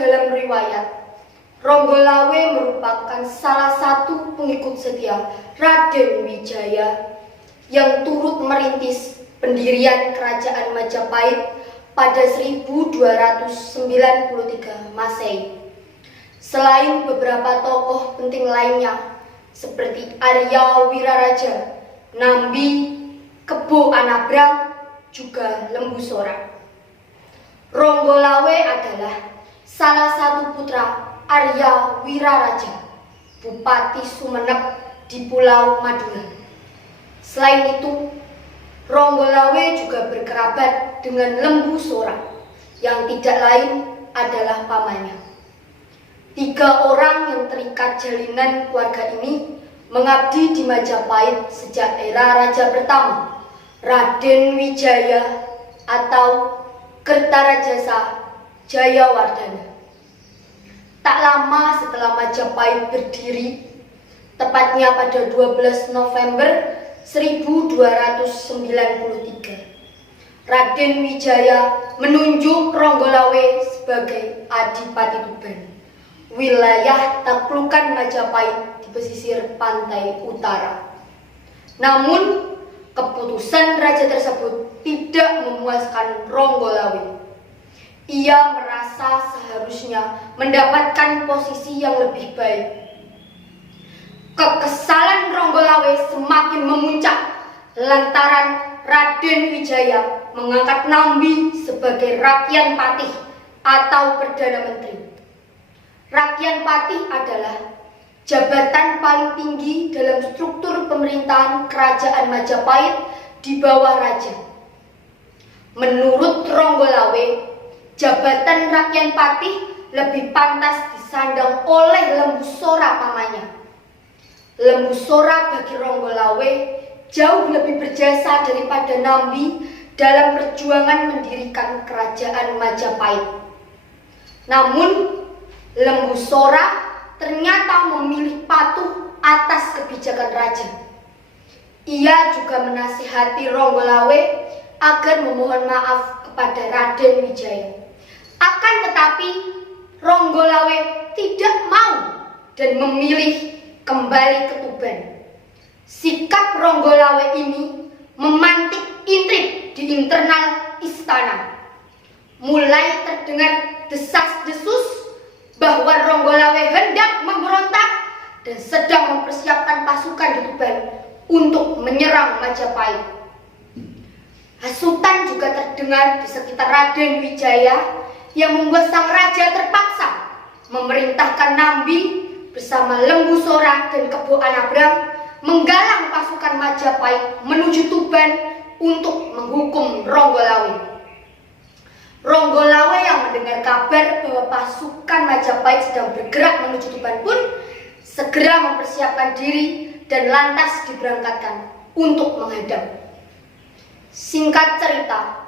dalam riwayat, Ronggolawe merupakan salah satu pengikut setia Raden Wijaya yang turut merintis pendirian Kerajaan Majapahit pada 1293 Masehi. Selain beberapa tokoh penting lainnya seperti Arya Wiraraja, Nambi, Kebo Anabrang, juga Lembu Sora. Ronggolawe adalah salah satu putra Arya Wiraraja, Bupati Sumeneb di Pulau Madura. Selain itu, Ronggolawe juga berkerabat dengan Lembu Sora, yang tidak lain adalah pamannya. 3 orang yang terikat jalinan keluarga ini mengabdi di Majapahit sejak era Raja pertama, Raden Wijaya atau Kertarajasa Jayawardhana. Tak lama setelah Majapahit berdiri, tepatnya pada 12 November 1293, Raden Wijaya menunjuk Ronggolawe sebagai Adipati Tuban, wilayah taklukan Majapahit di pesisir pantai utara. Namun, keputusan raja tersebut tidak memuaskan Ronggolawe. Ia merasa seharusnya mendapatkan posisi yang lebih baik. Kekesalan Ronggolawe semakin memuncak lantaran Raden Wijaya mengangkat Nambi sebagai Rakyan Patih atau Perdana Menteri. Rakyan Patih adalah jabatan paling tinggi dalam struktur pemerintahan Kerajaan Majapahit di bawah raja. Menurut Ronggolawe, jabatan Rakyan Patih lebih pantas disandang oleh Lembu Sora pamannya. Lembu Sora bagi Ronggolawe jauh lebih berjasa daripada Nambi dalam perjuangan mendirikan Kerajaan Majapahit. Namun, Lembu Sora ternyata memilih patuh atas kebijakan raja. Ia juga menasihati Ronggolawe agar memohon maaf kepada Raden Wijaya. Akan tetapi, Ronggolawe tidak mau dan memilih kembali ke Tuban. Sikap Ronggolawe ini memantik intrik di internal istana. Mulai terdengar desas-desus bahwa Ronggolawe hendak memberontak dan sedang mempersiapkan pasukan di Tuban untuk menyerang Majapahit. Hasutan juga terdengar di sekitar Raden Wijaya yang membuat sang raja terpaksa memerintahkan Nambi bersama Lembu Sora dan Kebo Anabrang menggalang pasukan Majapahit menuju Tuban untuk menghukum Ronggolawe. Ronggolawe yang mendengar kabar bahwa pasukan Majapahit sedang bergerak menuju Tuban pun segera mempersiapkan diri dan lantas diberangkatkan untuk menghadang. Singkat cerita,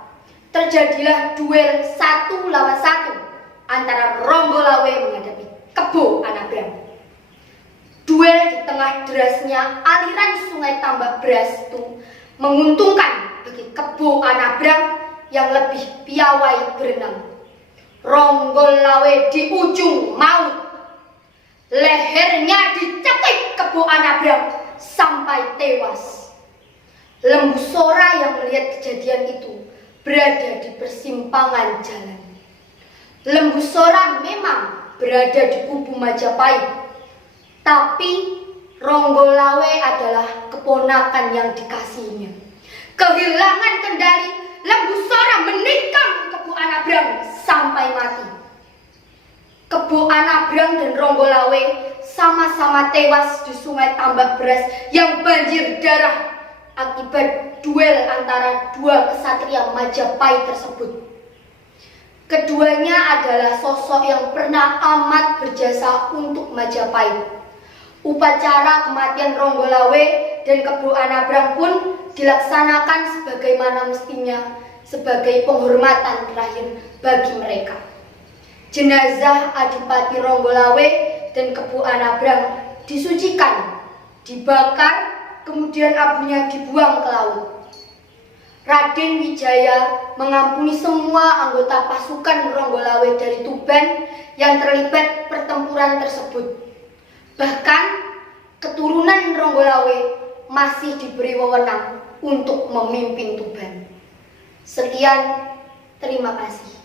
terjadilah duel 1 lawan 1 antara Ronggolawe menghadapi Kebo Anabrang. Duel di tengah derasnya aliran sungai Tambak Beras itu menguntungkan bagi Kebo Anabrang yang lebih piawai berenang. Ronggolawe di ujung maut. Lehernya dicekik Kebo Anabrang sampai tewas. Lembu Sora yang melihat kejadian itu berada di persimpangan jalan. Lembu Sora memang berada di kubu Majapahit, tapi Ronggolawe adalah keponakan yang dikasihnya. Kehilangan kendali, Lembu Sora menikam Kebo Anabrang sampai mati. Kebo Anabrang dan Ronggolawe sama-sama tewas di sungai Tambak Beras yang banjir darah akibat duel antara 2 kesatria Majapahit tersebut. Keduanya adalah sosok yang pernah amat berjasa untuk Majapahit. Upacara kematian Ronggolawe dan Kebo Anabrang pun dilaksanakan sebagaimana mestinya sebagai penghormatan terakhir bagi mereka. Jenazah Adipati Ronggolawe dan Kebo Anabrang disucikan, dibakar, kemudian abunya dibuang ke laut. Raden Wijaya mengampuni semua anggota pasukan Ronggolawe dari Tuban yang terlibat pertempuran tersebut. Bahkan keturunan Ronggolawe masih diberi wewenang untuk memimpin Tuban. Sekian, terima kasih.